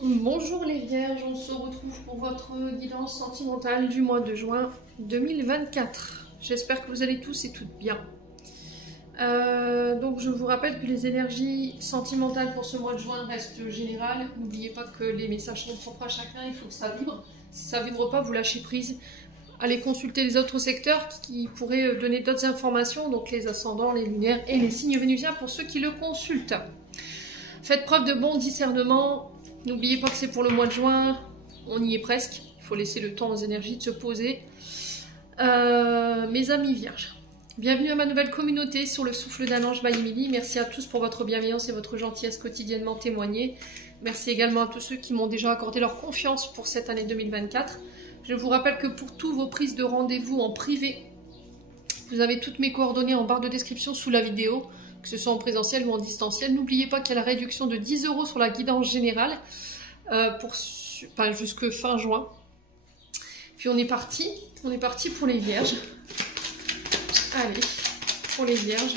Bonjour les vierges, on se retrouve pour votre guidance sentimentale du mois de juin 2024. J'espère que vous allez tous et toutes bien. Donc je vous rappelle que les énergies sentimentales pour ce mois de juin restent générales. N'oubliez pas que les messages sont propres à chacun, il faut que ça vibre. Si ça ne vibre pas, vous lâchez prise. Allez consulter les autres secteurs qui pourraient donner d'autres informations, donc les ascendants, les lunaires et les signes vénusiens pour ceux qui le consultent. Faites preuve de bon discernement. N'oubliez pas que c'est pour le mois de juin, on y est presque. Il faut laisser le temps aux énergies de se poser. Mes amis vierges, bienvenue à ma nouvelle communauté sur le souffle d'un ange by Emily. Merci à tous pour votre bienveillance et votre gentillesse quotidiennement témoignée. Merci également à tous ceux qui m'ont déjà accordé leur confiance pour cette année 2024. Je vous rappelle que pour tous vos prises de rendez-vous en privé, vous avez toutes mes coordonnées en barre de description sous la vidéo, que ce soit en présentiel ou en distanciel. N'oubliez pas qu'il y a la réduction de 10 € sur la guidance générale jusque fin juin. Puis on est parti pour les vierges. Allez, pour les vierges.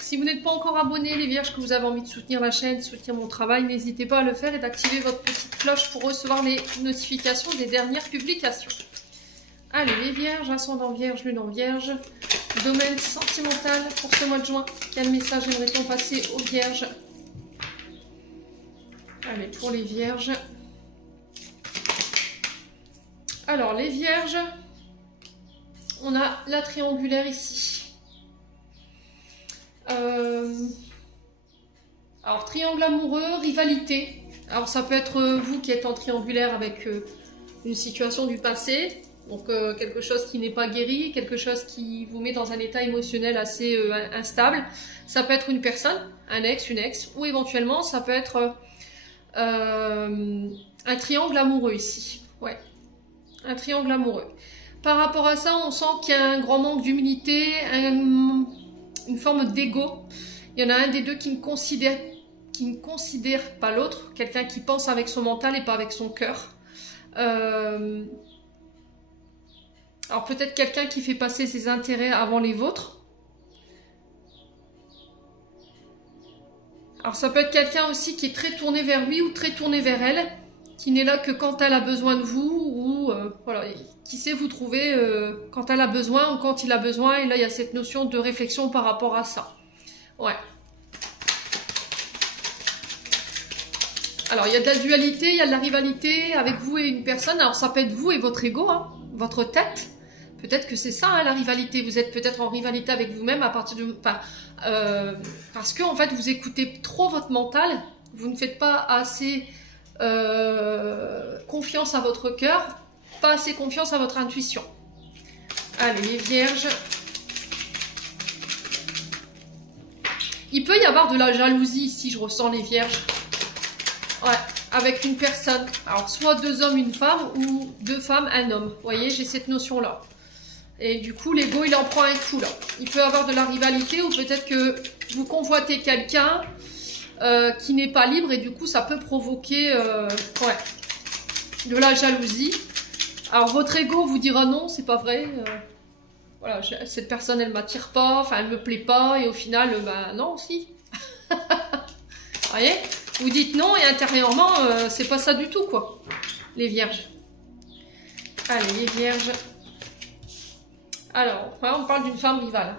Si vous n'êtes pas encore abonné, les vierges, que vous avez envie de soutenir la chaîne, soutenir mon travail, n'hésitez pas à le faire et d'activer votre petite cloche pour recevoir les notifications des dernières publications. Allez, les vierges, ascendant vierge, lune en vierge, domaine sentimental pour ce mois de juin. Quel message aimerait-on passer aux vierges? Allez, pour les vierges. Alors, les vierges, on a la triangulaire ici. Alors, triangle amoureux, rivalité. Alors, ça peut être vous qui êtes en triangulaire avec une situation du passé. Donc quelque chose qui n'est pas guéri, quelque chose qui vous met dans un état émotionnel assez instable. Ça peut être une personne, un ex, une ex, ou éventuellement ça peut être un triangle amoureux ici. Ouais, un triangle amoureux. Par rapport à ça, on sent qu'il y a un grand manque d'humilité, une forme d'ego. Il y en a un des deux qui ne considère pas l'autre, quelqu'un qui pense avec son mental et pas avec son cœur. Alors peut-être quelqu'un qui fait passer ses intérêts avant les vôtres. Alors ça peut être quelqu'un aussi qui est très tourné vers lui ou très tourné vers elle, qui n'est là que quand elle a besoin de vous, ou voilà, qui sait vous trouver quand elle a besoin ou quand il a besoin. Et là il y a cette notion de réflexion par rapport à ça. Ouais. Alors il y a de la dualité, il y a de la rivalité avec vous et une personne. Alors ça peut être vous et votre ego, hein, votre tête. Peut-être que c'est ça, hein, la rivalité. Vous êtes peut-être en rivalité avec vous-même à partir de... parce que en fait, vous écoutez trop votre mental. Vous ne faites pas assez confiance à votre cœur. Pas assez confiance à votre intuition. Allez, les vierges. Il peut y avoir de la jalousie ici, je ressens les vierges. Ouais, avec une personne. Alors, soit deux hommes, une femme, ou deux femmes, un homme. Vous voyez, j'ai cette notion-là. Et du coup, l'ego, il en prend un coup, là. Il peut avoir de la rivalité, ou peut-être que vous convoitez quelqu'un qui n'est pas libre, et du coup, ça peut provoquer de la jalousie. Alors, votre ego vous dira non, c'est pas vrai. Voilà, cette personne, elle m'attire pas, enfin, elle me plaît pas, et au final, ben non, si. Vous voyez? Vous dites non, et intérieurement, c'est pas ça du tout, quoi. Les vierges. Allez, les vierges. Alors, on parle d'une femme rivale.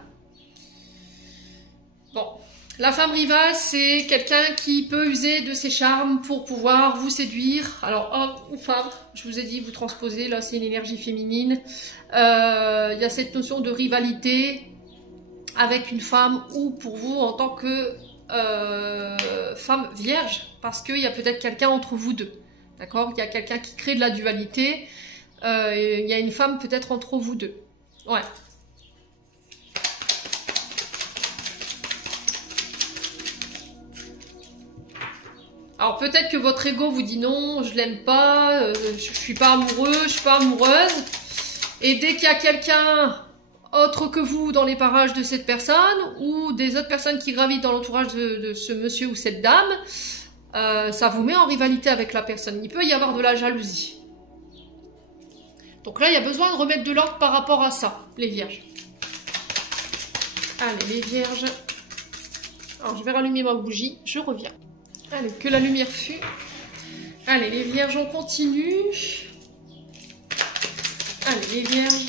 Bon, la femme rivale, c'est quelqu'un qui peut user de ses charmes pour pouvoir vous séduire. Alors, homme ou femme, je vous ai dit, vous transposez, là, c'est une énergie féminine. Il y a cette notion de rivalité avec une femme ou pour vous en tant que femme vierge, parce qu'il y a peut-être quelqu'un entre vous deux. D'accord? Il y a quelqu'un qui crée de la dualité. Il y a une femme peut-être entre vous deux. Ouais. Alors peut-être que votre ego vous dit non, je l'aime pas, je suis pas amoureux, je suis pas amoureuse. Et dès qu'il y a quelqu'un autre que vous dans les parages de cette personne, ou des autres personnes qui gravitent dans l'entourage de ce monsieur ou cette dame, ça vous met en rivalité avec la personne. Il peut y avoir de la jalousie. Donc là, il y a besoin de remettre de l'ordre par rapport à ça, les vierges. Allez, les vierges. Alors, je vais rallumer ma bougie, je reviens. Allez, que la lumière fût. Allez, les vierges, on continue. Allez, les vierges.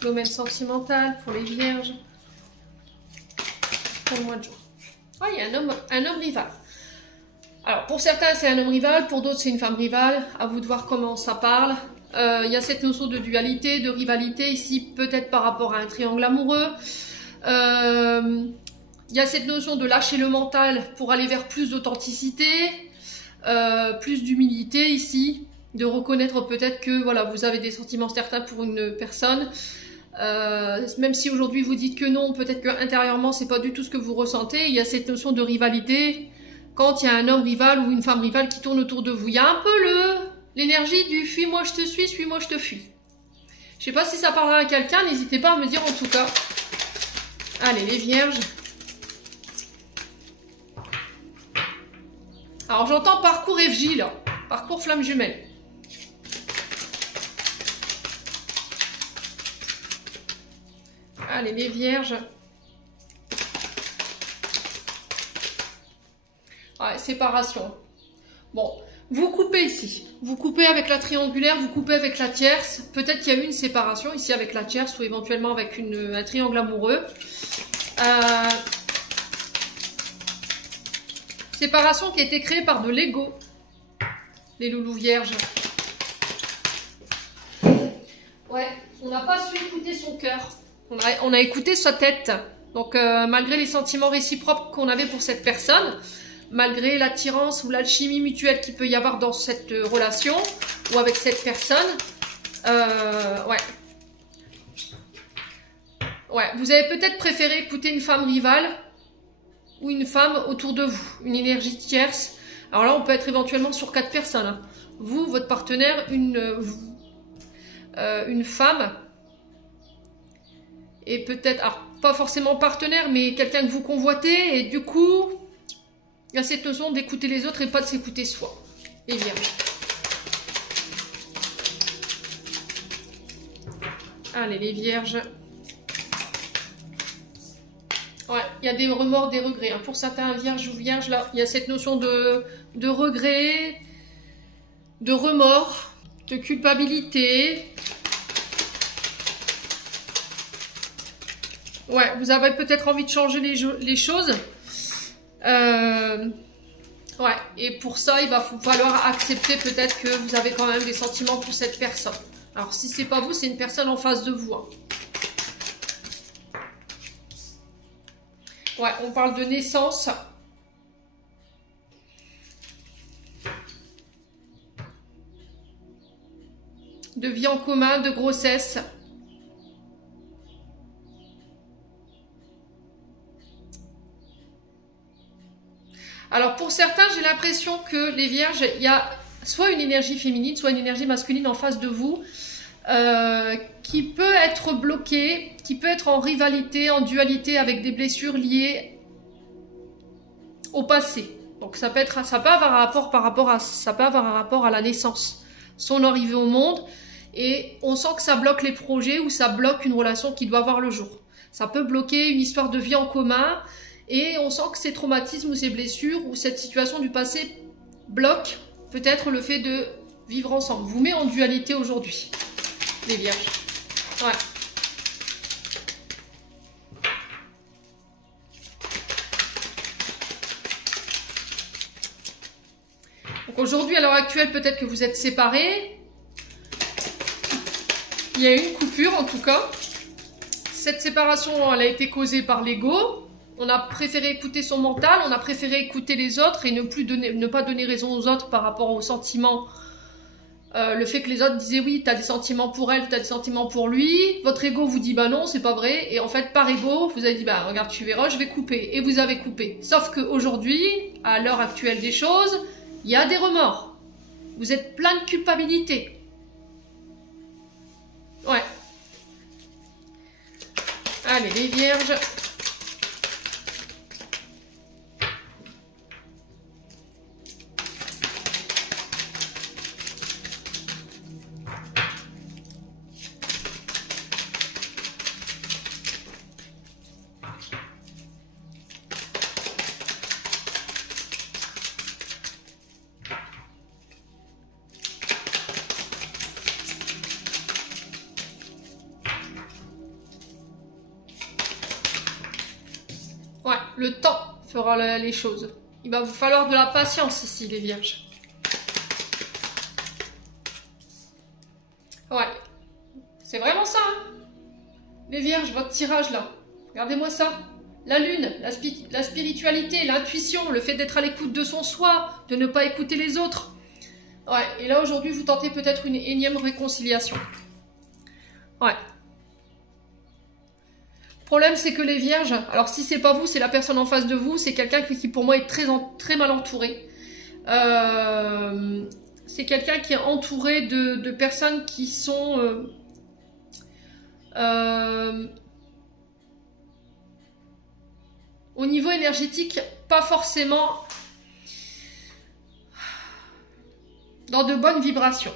Domaine sentimental pour les vierges. Pour le mois de juin. Ah, il y a un homme rival. Alors, pour certains, c'est un homme rival. Pour d'autres, c'est une femme rivale. À vous de voir comment ça parle. Il y a cette notion de dualité, de rivalité ici, peut-être par rapport à un triangle amoureux. Il y a cette notion de lâcher le mental pour aller vers plus d'authenticité, plus d'humilité ici, de reconnaître peut-être que voilà, vous avez des sentiments certains pour une personne, même si aujourd'hui vous dites que non, peut-être qu'intérieurement c'est pas du tout ce que vous ressentez. Il y a cette notion de rivalité quand il y a un homme rival ou une femme rivale qui tourne autour de vous. Il y a un peu l'énergie du fuis-moi je te suis, suis-moi je te fuis. Je sais pas si ça parlera à quelqu'un, n'hésitez pas à me dire en tout cas. Allez les vierges. Alors j'entends parcours FJ là, parcours flamme jumelle. Allez les vierges. Ouais, séparation. Bon, vous coupez ici. Vous coupez avec la triangulaire, vous coupez avec la tierce. Peut-être qu'il y a eu une séparation ici avec la tierce ou éventuellement avec un triangle amoureux. Séparation qui a été créée par de l'ego, les loulous vierges. Ouais, on n'a pas su écouter son cœur. On a écouté sa tête. Donc, malgré les sentiments réciproques qu'on avait pour cette personne, malgré l'attirance ou l'alchimie mutuelle qu'il peut y avoir dans cette relation ou avec cette personne, ouais. Ouais, vous avez peut-être préféré écouter une femme rivale ou une femme autour de vous, une énergie tierce. Alors là, on peut être éventuellement sur 4 personnes. Hein. Vous, votre partenaire, une femme, et peut-être, alors pas forcément partenaire, mais quelqu'un que vous convoitez, et du coup, il y a cette notion d'écouter les autres et pas de s'écouter soi. Les vierges. Allez, les vierges. Ouais, il y a des remords, des regrets. Hein. Pour certains vierges ou vierges, là, il y a cette notion de regret, de remords, de culpabilité. Ouais, vous avez peut-être envie de changer les choses. Ouais, et pour ça, il va falloir accepter peut-être que vous avez quand même des sentiments pour cette personne. Alors, si c'est pas vous, c'est une personne en face de vous. Hein. Ouais, on parle de naissance. De vie en commun, de grossesse. Alors pour certains, j'ai l'impression que les vierges, il y a soit une énergie féminine, soit une énergie masculine en face de vous, qui peut être bloquée, qui peut être en rivalité, en dualité avec des blessures liées au passé. Donc ça peut avoir un rapport ça peut avoir un rapport à la naissance, son arrivée au monde, et on sent que ça bloque les projets ou ça bloque une relation qui doit voir le jour. Ça peut bloquer une histoire de vie en commun, et on sent que ces traumatismes ou ces blessures ou cette situation du passé bloquent peut-être le fait de vivre ensemble. Vous met en dualité aujourd'hui, les vierges. Ouais. Donc aujourd'hui, à l'heure actuelle, peut-être que vous êtes séparés. Il y a eu une coupure en tout cas. Cette séparation, elle a été causée par l'ego. On a préféré écouter son mental, on a préféré écouter les autres et ne pas donner raison aux autres par rapport aux sentiments. Le fait que les autres disaient oui, tu as des sentiments pour elle, tu as des sentiments pour lui. Votre ego vous dit bah non, c'est pas vrai. Et en fait, par ego, vous avez dit bah regarde, tu verras, je vais couper. Et vous avez coupé. Sauf qu'aujourd'hui, à l'heure actuelle des choses, il y a des remords. Vous êtes plein de culpabilité. Ouais. Allez, les vierges. le temps fera les choses. Il va vous falloir de la patience ici, les vierges. Ouais. C'est vraiment ça, hein. Les vierges, votre tirage là. Regardez-moi ça. La lune, la spiritualité, l'intuition, le fait d'être à l'écoute de son soi, de ne pas écouter les autres. Ouais, et là aujourd'hui, vous tentez peut-être une énième réconciliation. Ouais. Le problème, c'est que les vierges, alors si c'est pas vous, c'est la personne en face de vous, c'est quelqu'un qui pour moi est très mal entouré. C'est quelqu'un qui est entouré de personnes qui sont... au niveau énergétique, pas forcément dans de bonnes vibrations.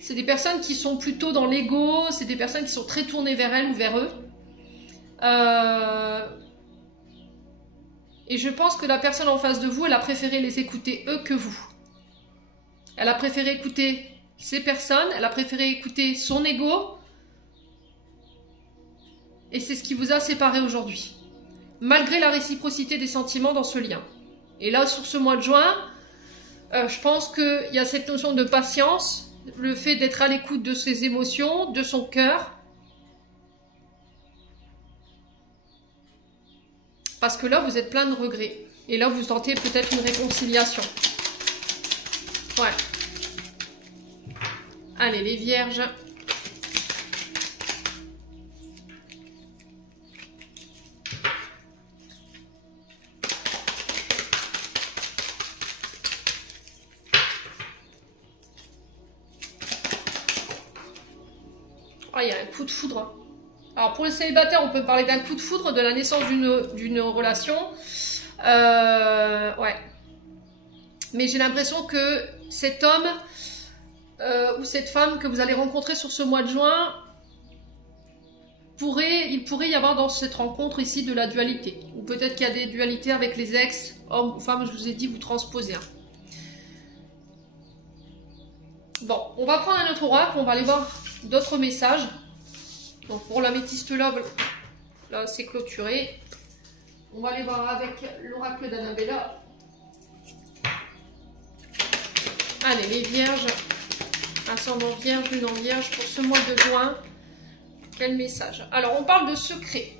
C'est des personnes qui sont plutôt dans l'ego, c'est des personnes qui sont très tournées vers elles ou vers eux. Et je pense que la personne en face de vous, elle a préféré les écouter eux que vous. Elle a préféré écouter ces personnes, elle a préféré écouter son ego. Et c'est ce qui vous a séparé aujourd'hui. Malgré la réciprocité des sentiments dans ce lien. Et là, sur ce mois de juin, je pense qu'il y a cette notion de patience, le fait d'être à l'écoute de ses émotions, de son cœur. Parce que là, vous êtes plein de regrets. Et là, vous tentez peut-être une réconciliation. Ouais. Allez, les vierges. Ah, il y a un coup de foudre. Alors pour les célibataires, on peut parler d'un coup de foudre, de la naissance d'une relation. Ouais. Mais j'ai l'impression que cet homme ou cette femme que vous allez rencontrer sur ce mois de juin, il pourrait y avoir dans cette rencontre ici de la dualité. Ou peut-être qu'il y a des dualités avec les ex, hommes ou femmes, je vous ai dit, vous transposez. Bon, on va prendre un autre oracle, on va aller voir d'autres messages. Donc pour l'améthyste love, là c'est clôturé. On va aller voir avec l'oracle d'Annabella. Allez, les vierges, ascendant vierge, lune en vierge, pour ce mois de juin, quel message? Alors on parle de secrets,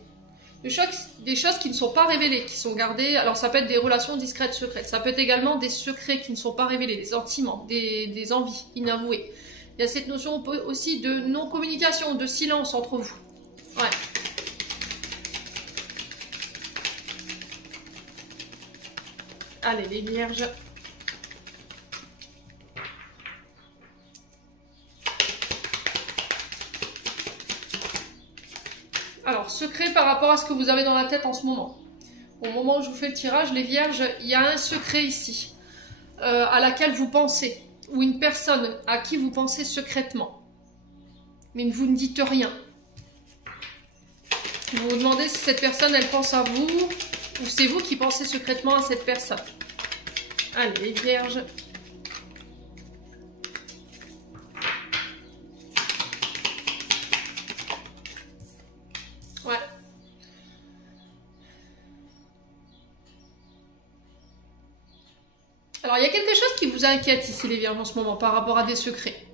des choses qui ne sont pas révélées, qui sont gardées. Alors ça peut être des relations discrètes, secrètes. Ça peut être également des secrets qui ne sont pas révélés, des sentiments, des envies inavouées. Il y a cette notion aussi de non-communication, de silence entre vous. Ouais. Allez, les vierges. Alors, secret par rapport à ce que vous avez dans la tête en ce moment. Au moment où je vous fais le tirage, les vierges, il y a un secret ici, à laquelle vous pensez. Ou une personne à qui vous pensez secrètement, mais vous ne dites rien. Vous vous demandez si cette personne, elle pense à vous, ou c'est vous qui pensez secrètement à cette personne. Allez, les vierges. Ouais. Alors, il y a quelque chose qui vous inquiète ici, les vierges, en ce moment, par rapport à des secrets.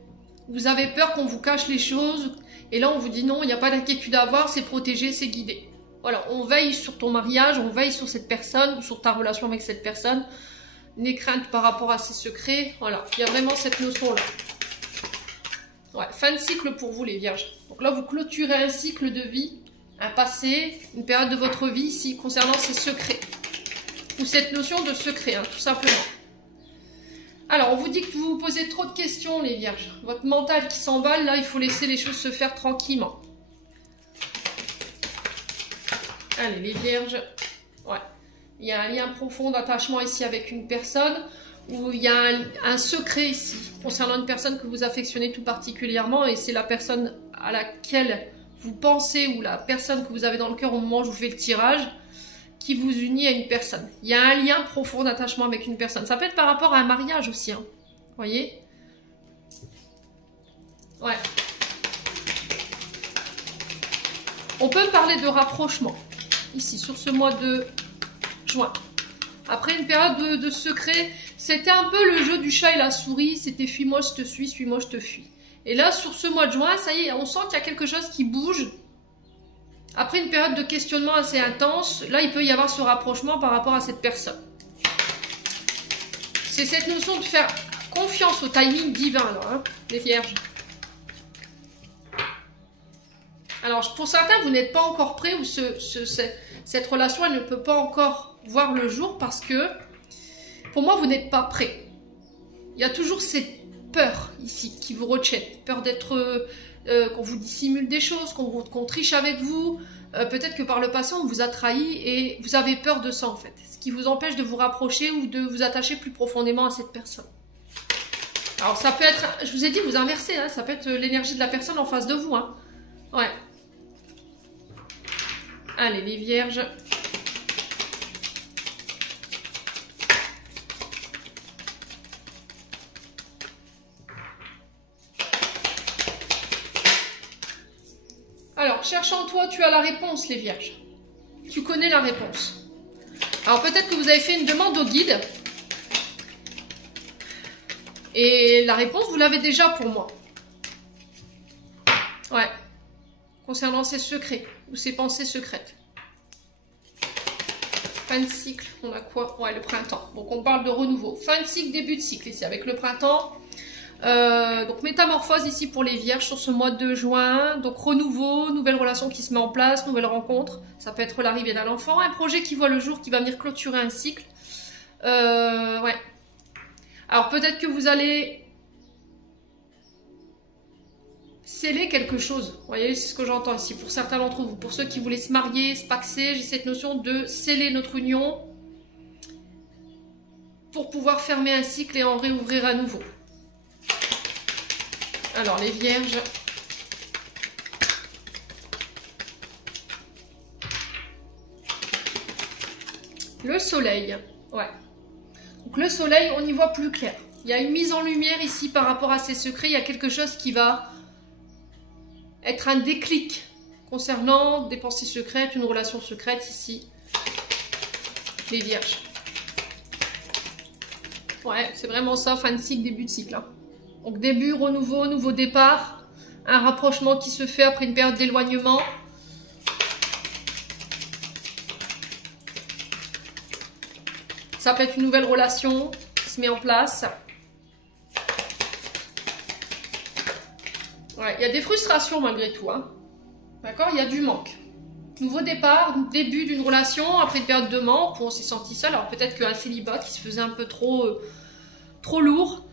Vous avez peur qu'on vous cache les choses, et là, on vous dit non, il n'y a pas d'inquiétude à avoir, c'est protégé, c'est guidé. Voilà, on veille sur ton mariage, on veille sur cette personne, ou sur ta relation avec cette personne. N'aie crainte par rapport à ces secrets. Voilà, il y a vraiment cette notion-là. Ouais, fin de cycle pour vous, les vierges. Donc là, vous clôturez un cycle de vie, un passé, une période de votre vie ici, concernant ces secrets. Ou cette notion de secret, hein, tout simplement. Alors, on vous dit que vous vous posez trop de questions, les vierges. Votre mental qui s'emballe, là, il faut laisser les choses se faire tranquillement. Allez, les vierges. Ouais. Il y a un lien profond d'attachement ici avec une personne, ou il y a un secret ici, concernant une personne que vous affectionnez tout particulièrement, et c'est la personne à laquelle vous pensez, ou la personne que vous avez dans le cœur au moment où je vous fais le tirage, qui vous unit à une personne. Il y a un lien profond d'attachement avec une personne. Ça peut être par rapport à un mariage aussi, hein. Vous voyez? Ouais. On peut parler de rapprochement. Ici, sur ce mois de juin. Après une période de secret, c'était un peu le jeu du chat et la souris, c'était fuis-moi je te suis-moi je te fuis. Et là, sur ce mois de juin, ça y est, on sent qu'il y a quelque chose qui bouge. Après une période de questionnement assez intense, là, il peut y avoir ce rapprochement par rapport à cette personne. C'est cette notion de faire confiance au timing divin, là, hein, les vierges. Alors, pour certains, vous n'êtes pas encore prêts ou cette relation, elle ne peut pas encore voir le jour parce que, pour moi, vous n'êtes pas prêts. Il y a toujours cette peur ici qui vous retienne. Peur d'être, qu'on vous dissimule des choses, qu'on triche avec vous. Peut-être que par le passé, on vous a trahi et vous avez peur de ça, en fait. Ce qui vous empêche de vous rapprocher ou de vous attacher plus profondément à cette personne. Alors, ça peut être, je vous ai dit, vous inversez, hein, ça peut être l'énergie de la personne en face de vous. Hein. Ouais. Allez, les vierges. Alors, cherche en toi, tu as la réponse, les vierges. Tu connais la réponse. Alors, peut-être que vous avez fait une demande au guide. Et la réponse, vous l'avez déjà pour moi. Ouais. Concernant ces secrets ou ces pensées secrètes. Fin de cycle, on a quoi? Ouais, le printemps. Donc, on parle de renouveau. Fin de cycle, début de cycle, ici, avec le printemps. Donc, métamorphose ici pour les vierges sur ce mois de juin. Donc, renouveau, nouvelle relation qui se met en place, nouvelle rencontre. Ça peut être l'arrivée d'un enfant, un projet qui voit le jour, qui va venir clôturer un cycle. Ouais. Alors, peut-être que vous allez sceller quelque chose. Vous voyez, c'est ce que j'entends ici pour certains d'entre vous. Pour ceux qui voulaient se marier, se paxer, j'ai cette notion de sceller notre union pour pouvoir fermer un cycle et en réouvrir à nouveau. Alors, les vierges. Le soleil. Ouais. Donc, le soleil, on y voit plus clair. Il y a une mise en lumière ici par rapport à ces secrets. Il y a quelque chose qui va être un déclic concernant des pensées secrètes, une relation secrète ici. Les vierges. Ouais, c'est vraiment ça, fin de cycle, début de cycle. Hein. Donc début, renouveau, nouveau départ, un rapprochement qui se fait après une période d'éloignement. Ça peut être une nouvelle relation qui se met en place. Ouais, il y a des frustrations malgré tout. Hein. D'accord, il y a du manque. Nouveau départ, début d'une relation, après une période de manque où on s'est senti seul. Alors peut-être qu'un célibat qui se faisait un peu trop lourd,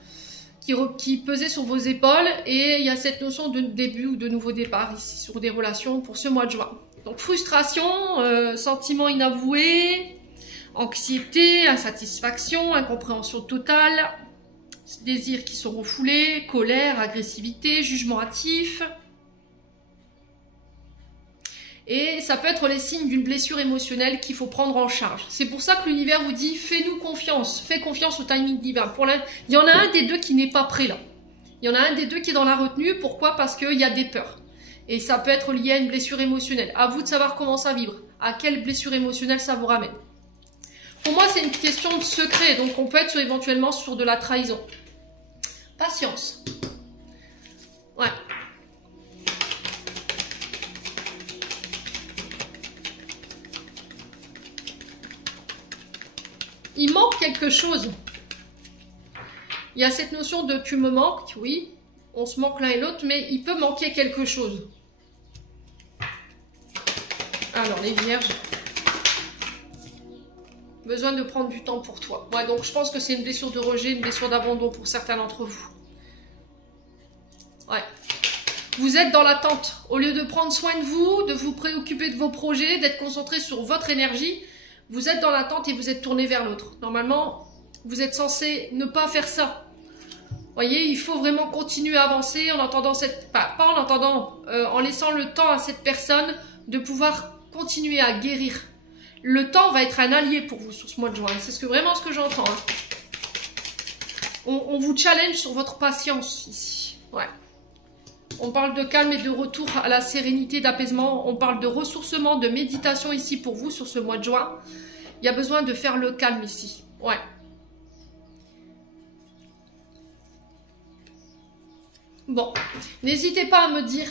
qui pesait sur vos épaules. Et il y a cette notion de début ou de nouveau départ ici sur des relations pour ce mois de juin. Donc frustration, sentiments inavoués, anxiété, insatisfaction, incompréhension totale, désirs qui sont refoulés, colère, agressivité, jugement hâtif. Et ça peut être les signes d'une blessure émotionnelle qu'il faut prendre en charge. C'est pour ça que l'univers vous dit, fais-nous confiance, fais confiance au timing divin. Il y en a un des deux qui n'est pas prêt là. Il y en a un des deux qui est dans la retenue. Pourquoi? Parce qu'il y a des peurs. Et ça peut être lié à une blessure émotionnelle. À vous de savoir comment ça vibre. À quelle blessure émotionnelle ça vous ramène. Pour moi, c'est une question de secret. Donc, on peut être éventuellement sur de la trahison. Patience. Ouais. Il manque quelque chose. Il y a cette notion de tu me manques, oui. On se manque l'un et l'autre, mais il peut manquer quelque chose. Alors, les vierges. Besoin de prendre du temps pour toi. Ouais, donc je pense que c'est une blessure de rejet, une blessure d'abandon pour certains d'entre vous. Ouais. Vous êtes dans l'attente. Au lieu de prendre soin de vous préoccuper de vos projets, d'être concentré sur votre énergie, vous êtes dans l'attente et vous êtes tourné vers l'autre. Normalement, vous êtes censé ne pas faire ça. Vous voyez, il faut vraiment continuer à avancer en entendant en laissant le temps à cette personne de pouvoir continuer à guérir. Le temps va être un allié pour vous sur ce mois de juin. C'est vraiment ce que j'entends. Hein. On vous challenge sur votre patience ici. Ouais. On parle de calme et de retour à la sérénité, d'apaisement. On parle de ressourcement, de méditation ici pour vous sur ce mois de juin. Il Il y a besoin de faire le calme ici. Ouais. Bon, n'hésitez pas à me dire,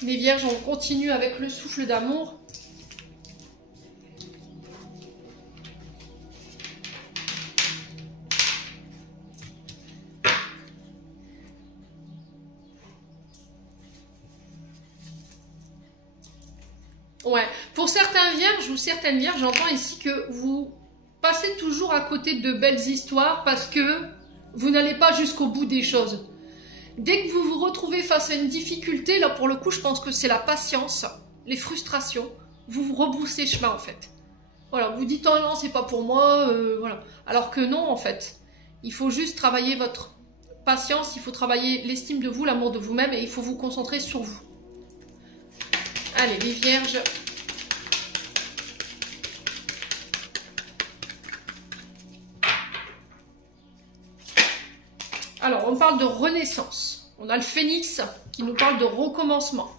les vierges, on continue avec le souffle d'amour. Ouais, pour certains vierges ou certaines vierges, j'entends ici que vous passez toujours à côté de belles histoires parce que vous n'allez pas jusqu'au bout des choses. Dès que vous vous retrouvez face à une difficulté, là pour le coup, je pense que c'est la patience, les frustrations, vous vous rebroussez chemin en fait. Voilà, vous dites oh non, c'est pas pour moi, voilà. Alors que non en fait, il faut juste travailler votre patience, il faut travailler l'estime de vous, l'amour de vous-même et il faut vous concentrer sur vous. Allez les vierges. Alors, on parle de renaissance. On a le phénix qui nous parle de recommencement.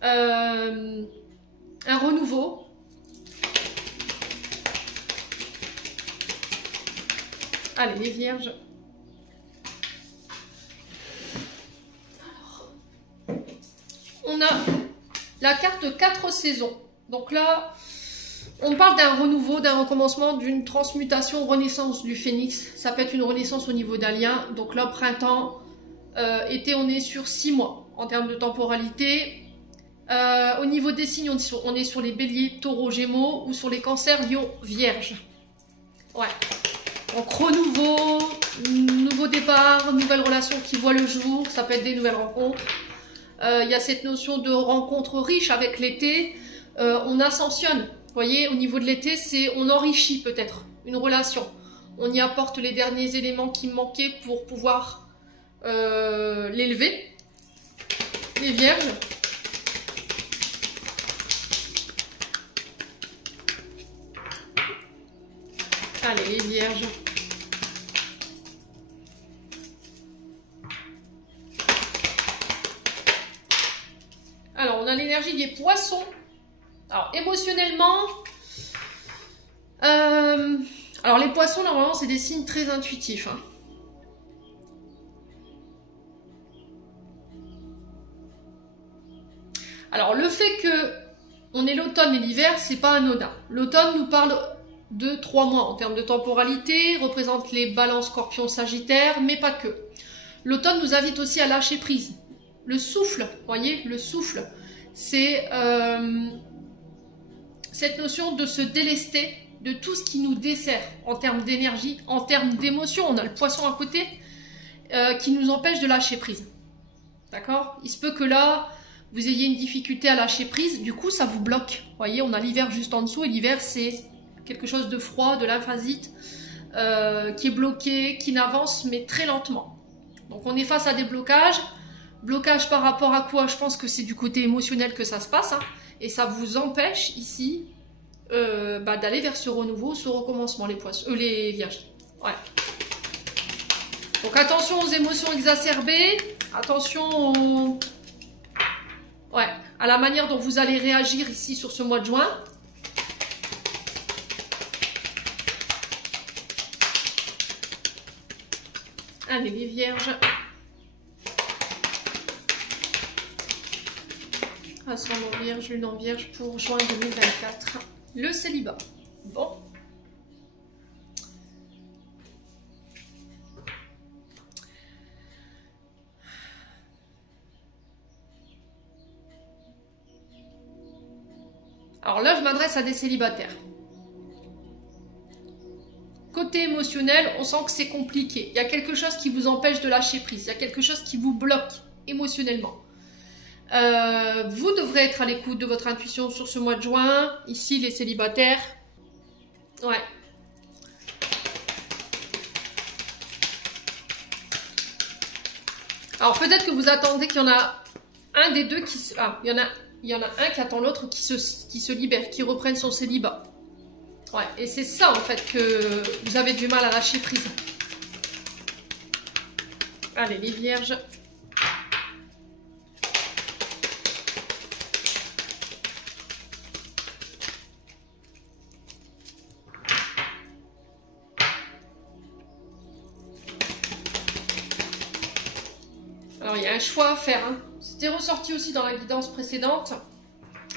Un renouveau. Allez, les vierges. Alors, on a la carte 4 saisons. Donc là, on parle d'un renouveau, d'un recommencement, d'une transmutation, renaissance du phénix. Ça peut être une renaissance au niveau d'un lien. Donc là, printemps, été, on est sur 6 mois en termes de temporalité. Au niveau des signes, on est sur les béliers, taureaux, gémeaux ou sur les cancers, lions, vierges. Ouais. Donc renouveau, nouveau départ, nouvelle relation qui voit le jour. Ça peut être des nouvelles rencontres. Il y a cette notion de rencontre riche avec l'été. On ascensionne. Vous voyez, au niveau de l'été, c'est on enrichit peut-être une relation. On y apporte les derniers éléments qui manquaient pour pouvoir l'élever. Les vierges. Allez, les vierges. Alors, on a l'énergie des poissons. Alors, émotionnellement, alors les poissons, normalement, c'est des signes très intuitifs. Hein. Alors, le fait que on ait l'automne et l'hiver, c'est pas anodin. L'automne nous parle de 3 mois en termes de temporalité, représente les balances, scorpions, sagittaires, mais pas que. L'automne nous invite aussi à lâcher prise. Le souffle, vous voyez, le souffle, c'est cette notion de se délester de tout ce qui nous dessert en termes d'énergie, en termes d'émotion. On a le poisson à côté qui nous empêche de lâcher prise. D'accord? Il se peut que là, vous ayez une difficulté à lâcher prise, du coup ça vous bloque. Vous voyez, on a l'hiver juste en dessous et l'hiver c'est quelque chose de froid, de lymphasite, qui est bloqué, qui n'avance mais très lentement. Donc on est face à des blocages. Blocage par rapport à quoi? Je pense que c'est du côté émotionnel que ça se passe. Hein. Et ça vous empêche ici d'aller vers ce renouveau, ce recommencement, les vierges. Ouais. Donc attention aux émotions exacerbées, attention à la manière dont vous allez réagir ici sur ce mois de juin. Allez les vierges. Ascendant vierge, lune en vierge pour juin 2024. Le célibat. Bon. Alors là, je m'adresse à des célibataires. Côté émotionnel, on sent que c'est compliqué. Il y a quelque chose qui vous empêche de lâcher prise. Il y a quelque chose qui vous bloque émotionnellement. Vous devrez être à l'écoute de votre intuition sur ce mois de juin. Ici, les célibataires. Ouais. Alors, peut-être que vous attendez qu'il y en a un des deux qui... Ah, il y en a un qui attend l'autre qui se libère, qui reprenne son célibat. Ouais, et c'est ça, en fait, que vous avez du mal à lâcher prise. Allez, les vierges. un choix à faire. Hein. C'était ressorti aussi dans la guidance précédente.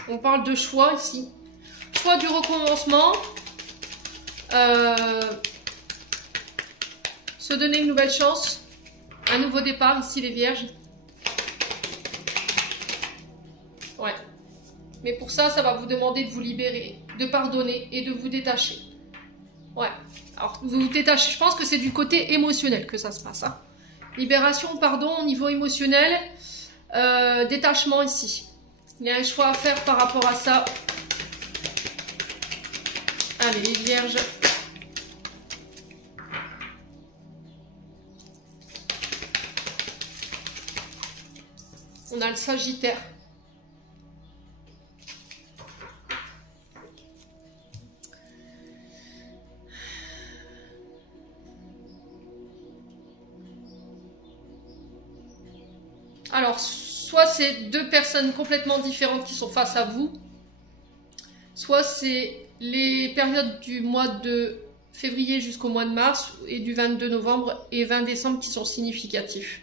On parle de choix ici. Choix du recommencement. Se donner une nouvelle chance. Un nouveau départ ici les vierges. Ouais. Mais pour ça, ça va vous demander de vous libérer, de pardonner et de vous détacher. Ouais. Alors, vous vous détachez. Je pense que c'est du côté émotionnel que ça se passe. Hein. Libération, pardon, au niveau émotionnel. Détachement ici. Il y a un choix à faire par rapport à ça. Allez, les vierges. On a le Sagittaire. Alors, soit c'est deux personnes complètement différentes qui sont face à vous, soit c'est les périodes du mois de février jusqu'au mois de mars et du 22 novembre et 20 décembre qui sont significatifs.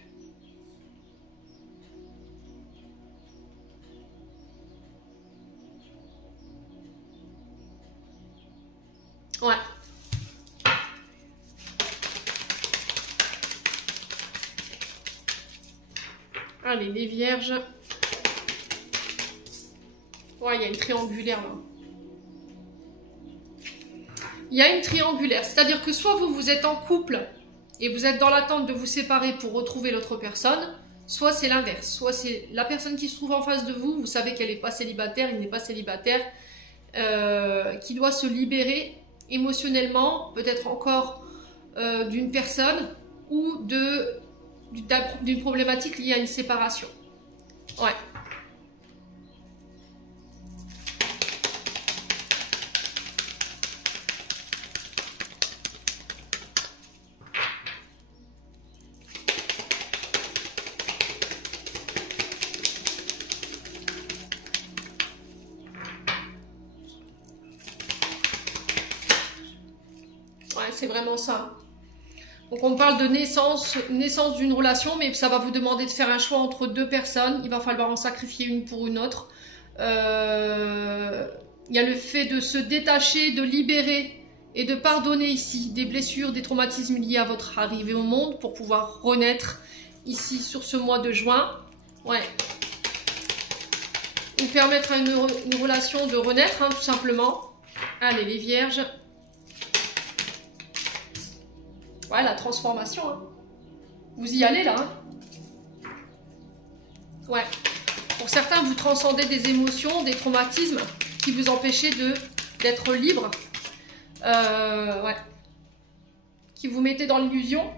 Ouais. Allez, les vierges. Ouais, il y a une triangulaire là. Il y a une triangulaire. C'est-à-dire que soit vous êtes en couple et vous êtes dans l'attente de vous séparer pour retrouver l'autre personne, soit c'est l'inverse. Soit c'est la personne qui se trouve en face de vous, vous savez qu'elle n'est pas célibataire, il n'est pas célibataire, qui doit se libérer émotionnellement, peut-être encore d'une personne ou d'une problématique liée à une séparation. Ouais. Ouais, c'est vraiment ça. Donc on parle de naissance d'une relation, mais ça va vous demander de faire un choix entre deux personnes. Il va falloir en sacrifier une pour une autre. Il y a le fait de se détacher, de libérer et de pardonner ici des blessures, des traumatismes liés à votre arrivée au monde pour pouvoir renaître ici sur ce mois de juin. Ouais. Ou permettre à une relation de renaître, hein, tout simplement. Allez, les vierges. Ouais, la transformation. Hein. Vous y allez là. Hein. Ouais. Pour certains, vous transcendez des émotions, des traumatismes qui vous empêchaient d'être libre. Ouais. Qui vous mettaient dans l'illusion.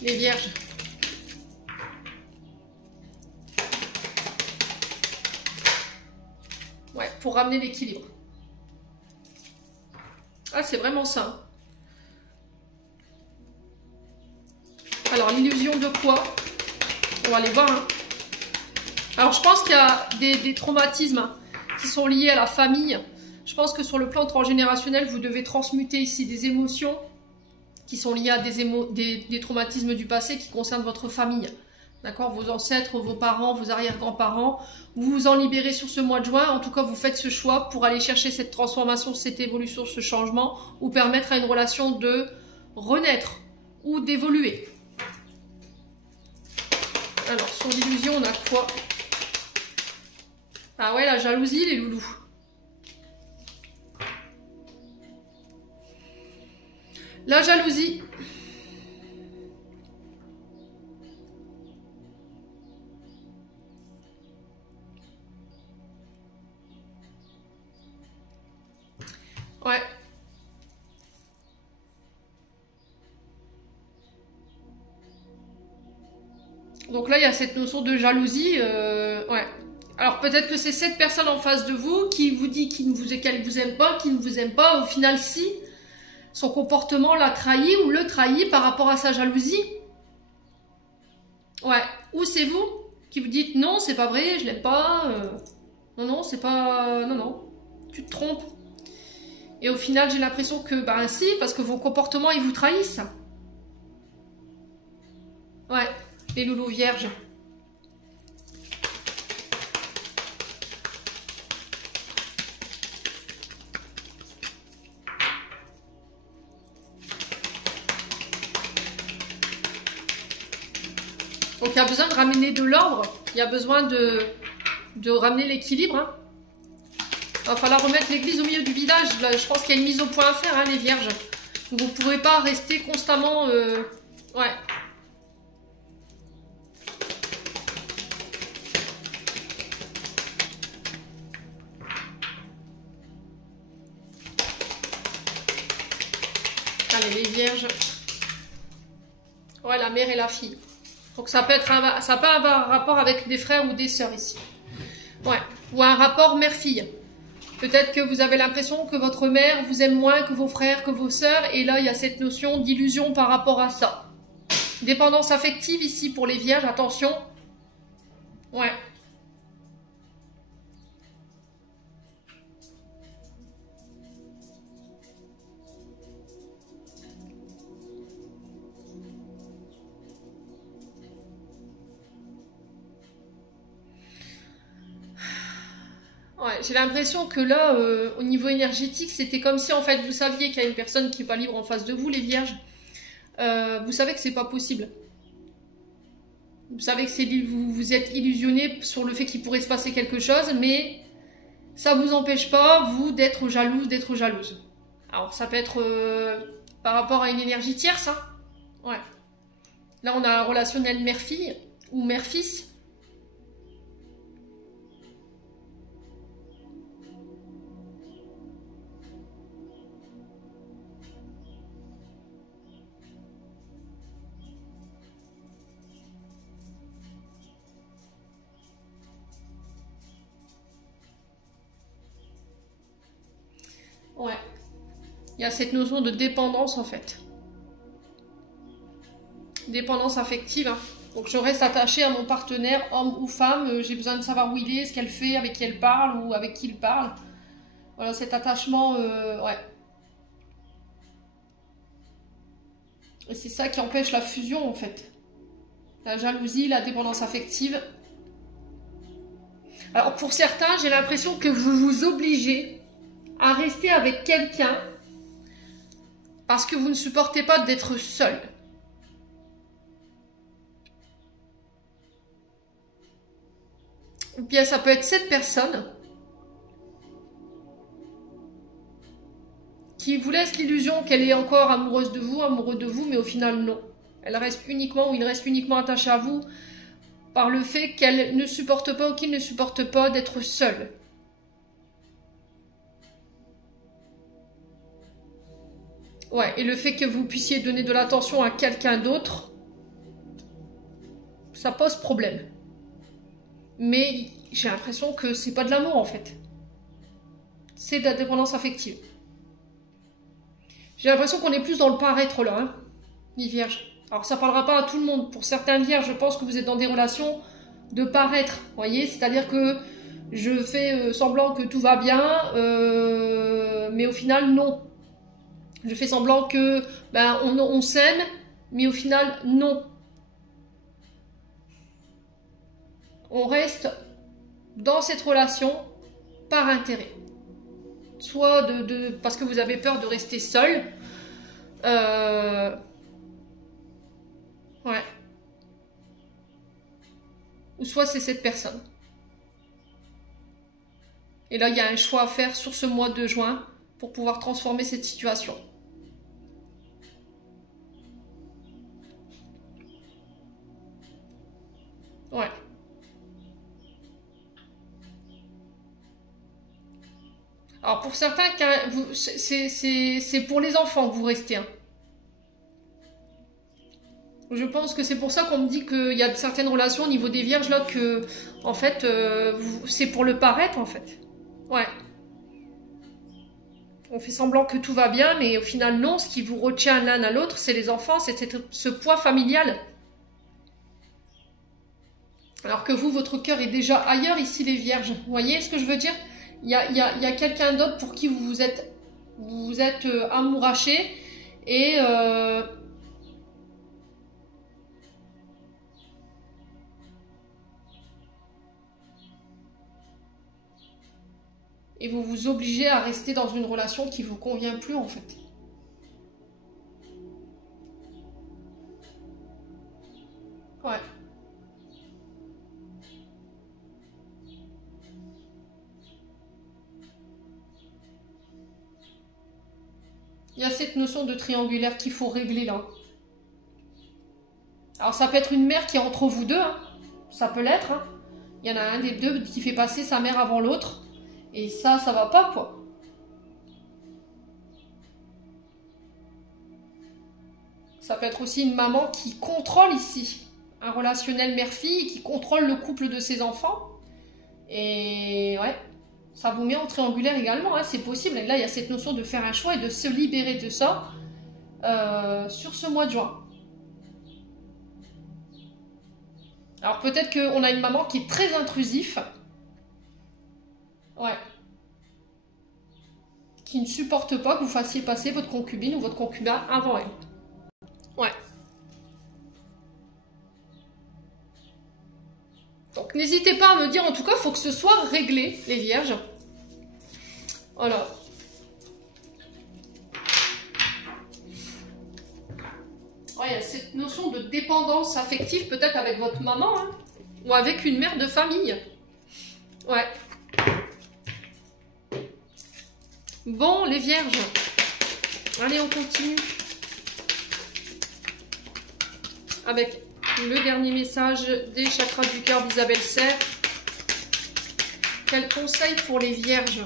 Les vierges. Ouais, pour ramener l'équilibre. Ah, c'est vraiment ça. Alors, l'illusion de quoi? On va aller voir. Hein. Alors, je pense qu'il y a des traumatismes qui sont liés à la famille. Je pense que sur le plan transgénérationnel, vous devez transmuter ici des émotions qui sont liées à des traumatismes du passé qui concernent votre famille. D'accord, vos ancêtres, vos parents, vos arrière-grands-parents, vous vous en libérez sur ce mois de juin. En tout cas, vous faites ce choix pour aller chercher cette transformation, cette évolution, ce changement, ou permettre à une relation de renaître ou d'évoluer. Alors, sur l'illusion, on a quoi? Ah ouais, la jalousie, les loulous. La jalousie. Ouais. Donc là, il y a cette notion de jalousie. Ouais. Alors peut-être que c'est cette personne en face de vous qui vous dit qu'elle ne vous aime pas, qu'il ne vous aime pas. Au final, si son comportement l'a trahi ou le trahit par rapport à sa jalousie. Ouais. Ou c'est vous qui vous dites non, c'est pas vrai, je l'aime pas. Non, non, c'est pas... Non, non. Tu te trompes. Et au final, j'ai l'impression que, ben si, parce que vos comportements, ils vous trahissent. Ouais, les loulous vierges. Donc il y a besoin de ramener de l'ordre, il y a besoin de ramener l'équilibre. Hein. Il va falloir remettre l'église au milieu du village. Là, je pense qu'il y a une mise au point à faire, hein, les vierges. Donc, vous ne pourrez pas rester constamment... Ouais. Allez, les vierges. Ouais, la mère et la fille. Donc ça peut avoir un rapport avec des frères ou des sœurs ici. Ouais. Ou un rapport mère-fille. Peut-être que vous avez l'impression que votre mère vous aime moins que vos frères, que vos sœurs. Et là, il y a cette notion d'illusion par rapport à ça. Dépendance affective ici pour les vierges, attention. Ouais. Ouais, j'ai l'impression que là, au niveau énergétique, c'était comme si en fait vous saviez qu'il y a une personne qui n'est pas libre en face de vous, les vierges. Vous savez que c'est pas possible. Vous savez que vous êtes illusionné sur le fait qu'il pourrait se passer quelque chose, mais ça vous empêche pas, vous, d'être jalouse, d'être jalouse. Alors, ça peut être par rapport à une énergie tierce, hein. Ouais. Là, on a un relationnel mère-fille ou mère-fils. Ouais. Il y a cette notion de dépendance en fait. Dépendance affective. Hein. Donc je reste attachée à mon partenaire, homme ou femme. J'ai besoin de savoir où il est, ce qu'elle fait, avec qui elle parle ou avec qui il parle. Voilà, cet attachement, ouais. Et c'est ça qui empêche la fusion en fait. La jalousie, la dépendance affective. Alors pour certains, j'ai l'impression que vous vous obligez à rester avec quelqu'un parce que vous ne supportez pas d'être seul. Ou bien ça peut être cette personne qui vous laisse l'illusion qu'elle est encore amoureuse de vous, amoureux de vous, mais au final non. Elle reste uniquement, ou il reste uniquement attaché à vous par le fait qu'elle ne supporte pas ou qu'il ne supporte pas d'être seul. Ouais, et le fait que vous puissiez donner de l'attention à quelqu'un d'autre, ça pose problème. Mais j'ai l'impression que c'est pas de l'amour en fait. C'est de la dépendance affective. J'ai l'impression qu'on est plus dans le paraître là, hein, les vierges. Alors ça parlera pas à tout le monde. Pour certains vierges, je pense que vous êtes dans des relations de paraître. Vous voyez, c'est-à-dire que je fais semblant que tout va bien, mais au final non. Je fais semblant que ben, on s'aime, mais au final, non. On reste dans cette relation par intérêt. Soit parce que vous avez peur de rester seul. Ouais. Ou soit c'est cette personne. Et là, il y a un choix à faire sur ce mois de juin pour pouvoir transformer cette situation. Ouais. Alors pour certains, c'est pour les enfants que vous restez. Hein. Je pense que c'est pour ça qu'on me dit qu'il y a certaines relations au niveau des vierges là que, en fait, c'est pour le paraître en fait. Ouais. On fait semblant que tout va bien, mais au final non. Ce qui vous retient l'un à l'autre, c'est les enfants, c'est ce poids familial. Alors que vous, votre cœur est déjà ailleurs ici les vierges. Vous voyez ce que je veux dire ? Il y a quelqu'un d'autre pour qui vous vous êtes Vous vous êtes amourachés et vous vous obligez à rester dans une relation qui vous convient plus en fait. Ouais. Il y a cette notion de triangulaire qu'il faut régler là. Alors ça peut être une mère qui est entre vous deux, hein. Ça peut l'être. Hein. Il y en a un des deux qui fait passer sa mère avant l'autre. Et ça va pas quoi. Ça peut être aussi une maman qui contrôle ici. Un relationnel mère-fille qui contrôle le couple de ses enfants. Et ouais, ça vous met en triangulaire également, hein, c'est possible. Et là, il y a cette notion de faire un choix et de se libérer de ça sur ce mois de juin. Alors peut-être qu'on a une maman qui est très intrusive. Ouais. Qui ne supporte pas que vous fassiez passer votre concubine ou votre concubin avant elle. Ouais. Donc n'hésitez pas à me dire, en tout cas, il faut que ce soit réglé, les vierges. Voilà. Ouais, il y a cette notion de dépendance affective, peut-être avec votre maman, hein, ou avec une mère de famille. Ouais. Bon, les vierges. Allez, on continue. Avec le dernier message des chakras du cœur d'Isabelle Serre. Quel conseil pour les vierges?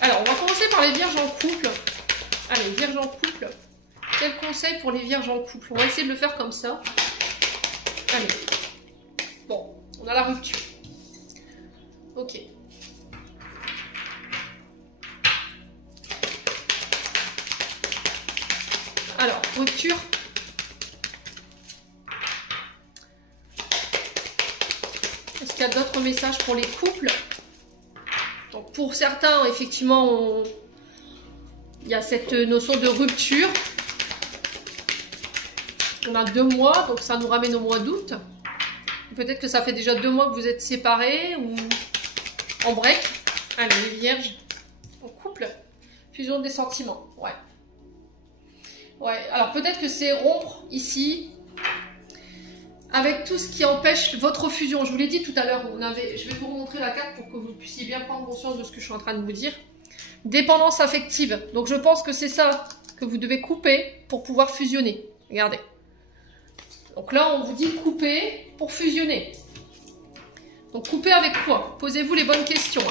Alors, on va commencer par les vierges en couple. Allez, vierges en couple. Quel conseil pour les vierges en couple? On va essayer de le faire comme ça. Allez. Bon, on a la rupture. Ok. Alors, rupture. Est-ce qu'il y a d'autres messages pour les couples? Donc, pour certains, effectivement, il y a cette notion de rupture. On a 2 mois, donc ça nous ramène au mois d'août. Peut-être que ça fait déjà 2 mois que vous êtes séparés ou en break. Allez, les vierges, en couple. Fusion des sentiments, ouais. Ouais, alors peut-être que c'est rompre ici avec tout ce qui empêche votre fusion. Je vous l'ai dit tout à l'heure, je vais vous montrer la carte pour que vous puissiez bien prendre conscience de ce que je suis en train de vous dire. Dépendance affective. Donc je pense que c'est ça que vous devez couper pour pouvoir fusionner. Regardez. Donc là, on vous dit couper pour fusionner. Donc couper avec quoi? Posez-vous les bonnes questions.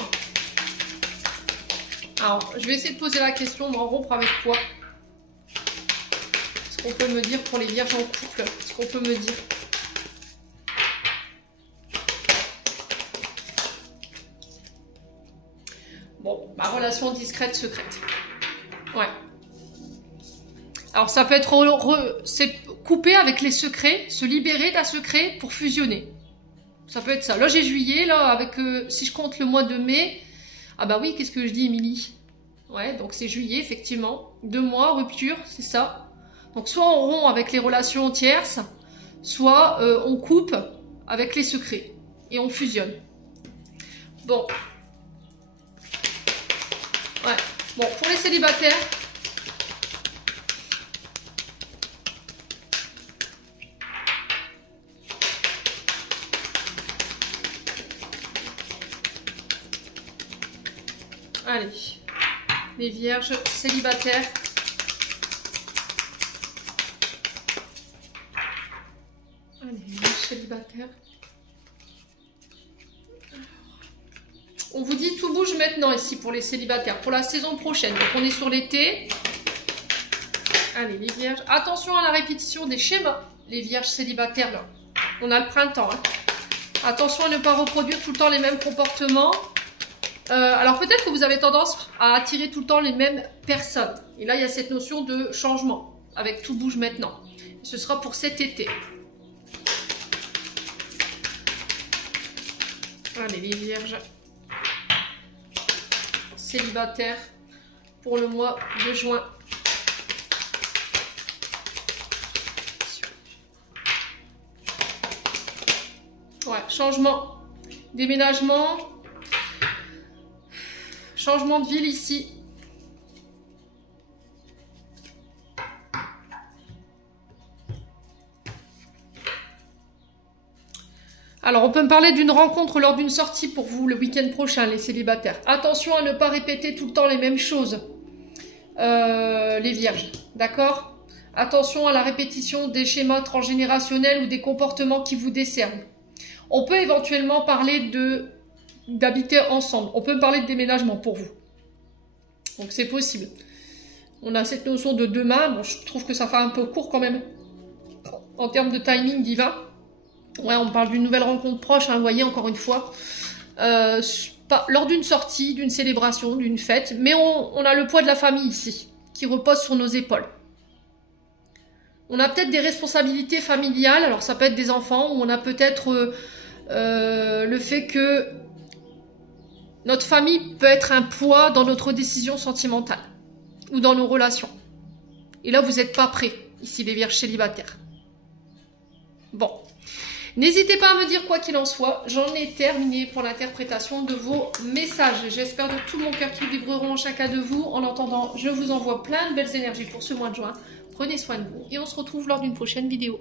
Alors, je vais essayer de poser la question, en rompre avec quoi? Ce qu'on peut me dire pour les vierges en couple, ce qu'on peut me dire. Bon, ma relation discrète, secrète. Ouais. Alors ça peut être couper avec les secrets, se libérer d'un secret pour fusionner. Ça peut être ça. Là j'ai juillet, là avec si je compte le mois de mai, ah bah oui, qu'est-ce que je dis, Émilie? Ouais, donc c'est juillet effectivement. 2 mois, rupture, c'est ça. Donc soit on rompt avec les relations tierces, soit on coupe avec les secrets et on fusionne. Bon. Ouais. Bon, pour les célibataires. Allez. Les vierges célibataires. Allez, les vierges célibataires. On vous dit tout bouge maintenant ici pour les célibataires, pour la saison prochaine. Donc on est sur l'été. Allez, les vierges. Attention à la répétition des schémas, les vierges célibataires là. On a le printemps. Hein. Attention à ne pas reproduire tout le temps les mêmes comportements. Alors peut-être que vous avez tendance à attirer tout le temps les mêmes personnes. Et là, il y a cette notion de changement, avec tout bouge maintenant. Ce sera pour cet été. Allez, les vierges. célibataires pour le mois de juin. Ouais, changement, déménagement, changement de ville ici. Alors, on peut me parler d'une rencontre lors d'une sortie pour vous le week-end prochain, les célibataires. Attention à ne pas répéter tout le temps les mêmes choses, les vierges, d'accord? Attention à la répétition des schémas transgénérationnels ou des comportements qui vous desservent. On peut éventuellement parler d'habiter ensemble. On peut me parler de déménagement pour vous. Donc, c'est possible. On a cette notion de demain. Bon, je trouve que ça fait un peu court quand même en termes de timing divin. Ouais, on parle d'une nouvelle rencontre proche, hein, vous voyez, encore une fois. Lors d'une sortie, d'une célébration, d'une fête. Mais on a le poids de la famille ici, qui repose sur nos épaules. On a peut-être des responsabilités familiales. Alors, ça peut être des enfants, ou on a peut-être le fait que notre famille peut être un poids dans notre décision sentimentale. Ou dans nos relations. Et là, vous n'êtes pas prêts, ici, les vierges célibataires. Bon. N'hésitez pas à me dire quoi qu'il en soit. J'en ai terminé pour l'interprétation de vos messages. J'espère de tout mon cœur qu'ils vibreront chacun de vous. En attendant, je vous envoie plein de belles énergies pour ce mois de juin. Prenez soin de vous et on se retrouve lors d'une prochaine vidéo.